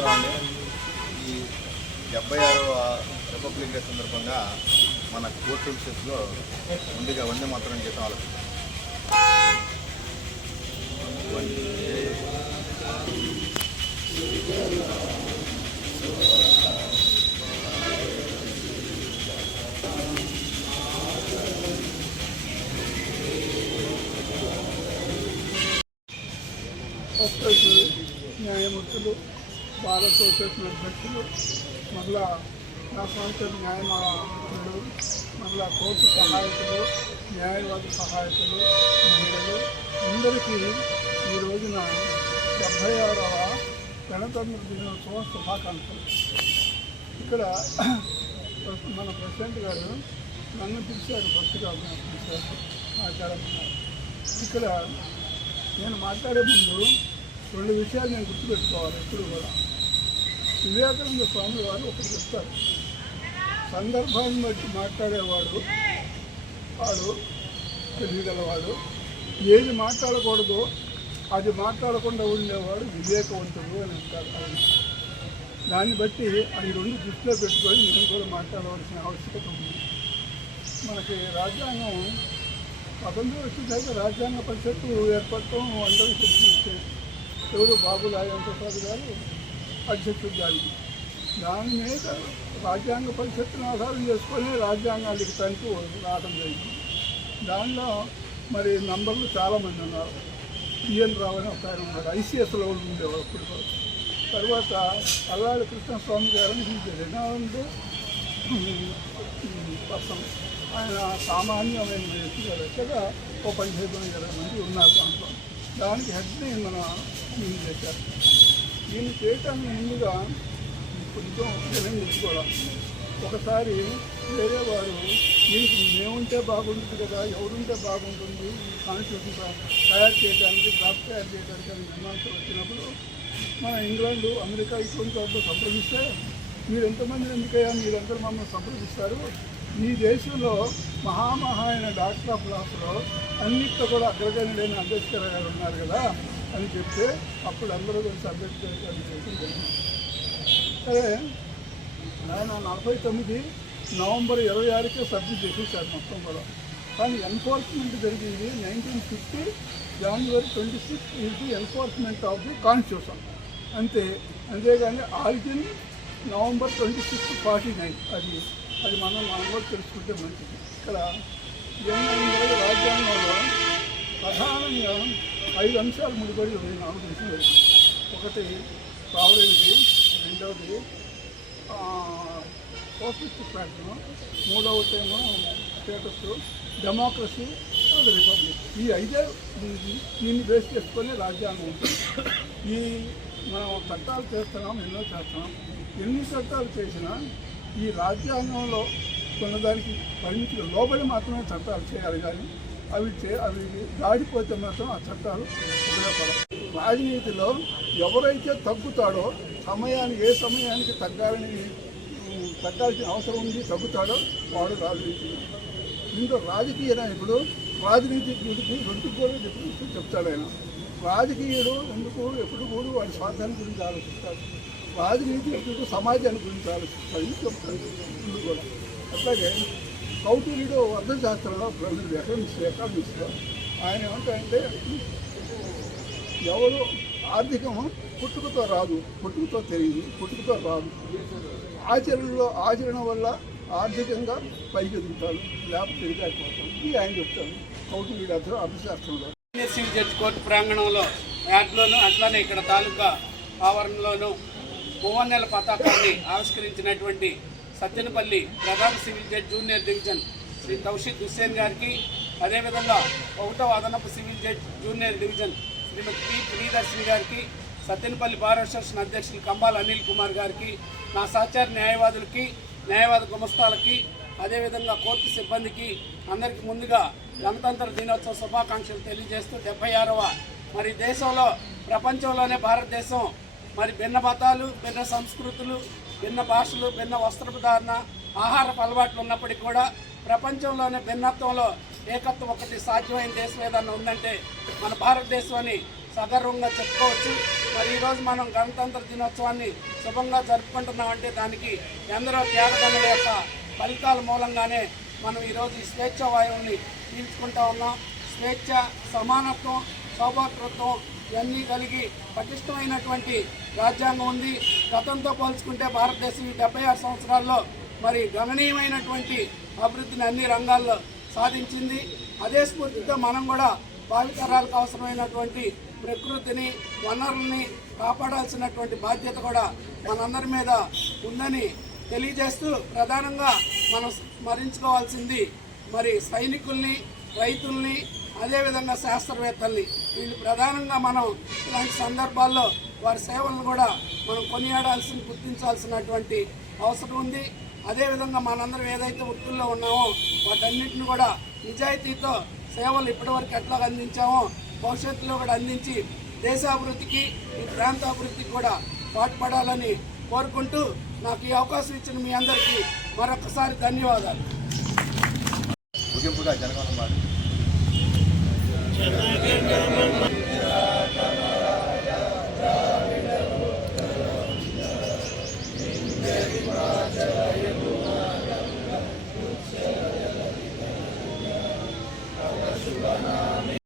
నమస్కారం అండి. ఈ 76వ రిపబ్లిక్ డే సందర్భంగా మన కోర్టు విషయంలో ముందుగా వందే మాత్రం గీతం ఆలోచిస్తాం. న్యాయమూర్తులు, బార్ అసోసియేషన్ అధ్యక్షులు, మళ్ళా నా సొంత న్యాయమూర్తులు, మళ్ళా కోర్టు సహాయకులు, న్యాయవాది సహాయకులు, మహిళలు అందరికీ ఈ రోజున 76వ గణతంత్ర దినోత్సవ శుభాకాంక్షలు. ఇక్కడ మన ప్రెసిడెంట్ గారు నన్ను పిలిచారు, ఫస్ట్గా పిలిచారు మాట్లాడమన్నారు. ఇక్కడ నేను మాట్లాడే ముందు 2 విషయాలు నేను గుర్తుపెట్టుకోవాలి. ఎప్పుడు కూడా వివేకానంద స్వామి వారు ఒకటి చెప్తారు, సందర్భాన్ని బట్టి మాట్లాడేవాడు వాడు తెలియగలవాడు, ఏది మాట్లాడకూడదో అది మాట్లాడకుండా ఉండేవాడు వివేకవంతుడు అని అంటారు. దాన్ని బట్టి అది 2 దృష్టిలో పెట్టుకొని నేను కూడా మాట్లాడవలసిన ఆవశ్యకత ఉంది. మనకి రాజ్యాంగం స్వతంత్రం వచ్చేసరికి రాజ్యాంగ పరిషత్తు ఏర్పడటం అందరికీ తెలిసిన విషయం. ఎవరు బాబు రాజేంద్రప్రసాద్ గారు అధ్యక్షుడు దానికి. దాని మీద రాజ్యాంగ పరిషత్తును ఆధారం చేసుకొని రాజ్యాంగానికి తంటూ రావడం జరిగింది. దానిలో మరి నంబర్లు చాలామంది ఉన్నారు. పిఎన్ రావు అని ఒక ఆయన ఉన్నాడు, ఐసీఎస్లో ఉండేవాడు అప్పుడు. తర్వాత అల్లాడి కృష్ణస్వామి గారు రెనాల్డ్ పర్సన్, ఆయన సామాన్యమైన వ్యక్తి గారు. ఎక్కడ 15-20 మంది ఉన్నారు దాంట్లో. దానికి హెడ్ని ఈయన చేశారు. ఈయన చేయటానికి ముందుగా కొంచెం వినందించుకోవడం. ఒకసారి వేరే వారు దీనికి మేముంటే బాగుంటుంది కదా, ఎవరుంటే బాగుంటుంది కాన్స్టిట్యూషన్ తయారు చేయడానికి, డ్రాఫ్ట్ తయారు చేయడానికి అని నిర్ణయాలు వచ్చినప్పుడు మన ఇంగ్లాండ్, అమెరికా ఇటువంటి వాటితో సంప్రదిస్తే మీరు ఎంతమందిని ఎందుకయ్యా మీరందరూ మమ్మల్ని సంప్రదిస్తారు, ఈ దేశంలో అయిన డాక్టర్ ఆఫ్ లాస్లో అన్నిట్లో కూడా అగ్రగణ్యుడైన అంబేద్కర్ గారు ఉన్నారు కదా అని చెప్తే అప్పుడు అందరూ కలిసి అంబేద్కర్ గారిని చేయడం జరిగింది. సరే, ఆయన 49 నవంబర్ 26కే సబ్మిట్ చేసేసారు మొత్తం కూడా. కానీ ఎన్ఫోర్స్మెంట్ జరిగింది 1950 జనవరి 26 is the enforcement of the constitution అంతే. అంతేగాని ఆరిజిన్ నవంబర్ 26, 49 అది మనం కూడా తెలుసుకుంటే మంచిది. ఇక్కడ ఏమైందో రాజ్యాంగంలో ప్రధానంగా 5 అంశాలు ముడిపడి ఉంది నాకు తెలిసిన. ఒకటి సావరెనిటీ, రెండవది సోషలిస్ట్ ప్యాటర్న్, మూడవటేమో స్టేటస్, డెమోక్రసీ, రిపబ్లిక్. ఈ 5 దీన్ని బేస్ చేసుకొని రాజ్యాంగం ఉంటుంది. మనం చట్టాలు చేస్తున్నాం, ఎన్నో చేస్తున్నాం. ఎన్ని చట్టాలు చేసినా ఈ రాజ్యాంగంలో కొన్నదానికి పరిమితికి లోబడి మాత్రమే చట్టాలు చేయాలి. కానీ అవి దాడిపోతే మాత్రం ఆ చట్టాలు ఉపయోగపడవు. రాజనీతిలో ఎవరైతే తగ్గుతాడో, ఏ సమయానికి తగ్గాల్సిన అవసరం ఉంది, తగ్గుతాడో వాడు రాజనీతి. ఇంకో రాజకీయ నాయకుడు రాజనీతిజ్ఞుడికి 2 కూడా డిఫరెన్స్ చెప్తాడు. ఆయన రాజకీయుడు ఎప్పుడు కూడా వాడి స్వార్థాన్ని గురించి ఆలోచిస్తాడు, రాజనీతిజ్ఞుడు సమాజాన్ని గురించి ఆలోచిస్తాడు. ఇది చెప్తాడు ఇప్పుడు కూడా. అట్లాగే కౌటిల్యుడు అర్థశాస్త్రంలో ఎకనామిక్స్లో ఆయన ఏమంటారంటే, ఎవరు ఆర్థికం పుట్టుకతో రాదు, పుట్టుకతో తెలియదు, పుట్టుకతో రాదు. ఆచరణ వల్ల ఆర్థికంగా పైకి ఎదుగుతాడు, లేకపోతే తిరిగిపోతాడు. ఇది ఆయన చెప్తాడు కౌటిల్యుడు అర్థశాస్త్రంలో. సివిల్ జడ్జి కోర్టు ప్రాంగణంలో యాడ్లోను, అట్లానే ఇక్కడ తాలూకా ఆవరణలోను మూవన్నెల పతాకాన్ని ఆవిష్కరించినటువంటి సత్తెనపల్లి ప్రధాన civil judge junior division Shri Taushik Hussain గారికి, అదేవిధంగా 1వ అదనపు civil judge junior division Shrimati P Priyadarshini గారికి, సత్తెనపల్లి బార్ అసోసియేషన్ అధ్యక్షులు కంబాల అనిల్ కుమార్ గారికి, నా సహచార న్యాయవాదులకి, న్యాయవాద గుమస్తాలకి, అదేవిధంగా కోర్టు సిబ్బందికి అందరికీ ముందుగా గణతంత్ర దినోత్సవ శుభాకాంక్షలు తెలియజేస్తూ 76వ మరి దేశంలో, ప్రపంచంలోనే భారతదేశం మరి భిన్న మతాలు, భిన్న సంస్కృతులు, భిన్న భాషలు, భిన్న వస్త్రధారణ, ఆహారపు అలవాట్లు ఉన్నప్పటికీ కూడా ప్రపంచంలోనే భిన్నత్వంలో ఏకత్వం ఒకటి సాధ్యమైన దేశం ఏదన్నా ఉందంటే మన భారతదేశం అని సగర్వంగా చెప్పుకోవచ్చు. మరి ఈరోజు మనం గణతంత్ర దినోత్సవాన్ని శుభంగా జరుపుకుంటున్నామంటే దానికి ఎందరో త్యాగదనుల యొక్క ఫలితాల మూలంగానే మనం ఈరోజు ఈ స్వేచ్ఛ వాయువుని పీల్చుకుంటా ఉన్నాం. స్వేచ్ఛ, సమానత్వం, సౌభాతృత్వం ఇవన్నీ కలిగి పటిష్టమైనటువంటి రాజ్యాంగం ఉంది. గతంతో పోల్చుకుంటే భారతదేశం ఈ 76 సంవత్సరాల్లో మరి గణనీయమైనటువంటి అభివృద్ధిని అన్ని రంగాల్లో సాధించింది. అదే స్ఫూర్తితో మనం కూడా భావితరాలకు అవసరమైనటువంటి ప్రకృతిని, వనరుల్ని కాపాడాల్సినటువంటి బాధ్యత కూడా మనందరి మీద ఉందని తెలియజేస్తూ ప్రధానంగా మనం స్మరించుకోవాల్సింది మరి సైనికుల్ని, రైతుల్ని, అదేవిధంగా శాస్త్రవేత్తల్ని. వీళ్ళు ప్రధానంగా మనం ఇలాంటి సందర్భాల్లో వారి సేవలను కూడా మనం గుర్తించాల్సినటువంటి అవసరం ఉంది. అదేవిధంగా మనందరం ఏదైతే వృత్తుల్లో ఉన్నామో వాటన్నిటిని కూడా నిజాయితీతో సేవలు ఇప్పటివరకు ఎట్లా అందించామో భవిష్యత్తులో కూడా అందించి దేశాభివృద్ధికి, ఈ ప్రాంతాభివృద్ధికి కూడా పాటుపడాలని కోరుకుంటూ నాకు ఈ అవకాశం ఇచ్చిన మీ అందరికీ మరొకసారి ధన్యవాదాలు. ముగింపుగా జనగణమన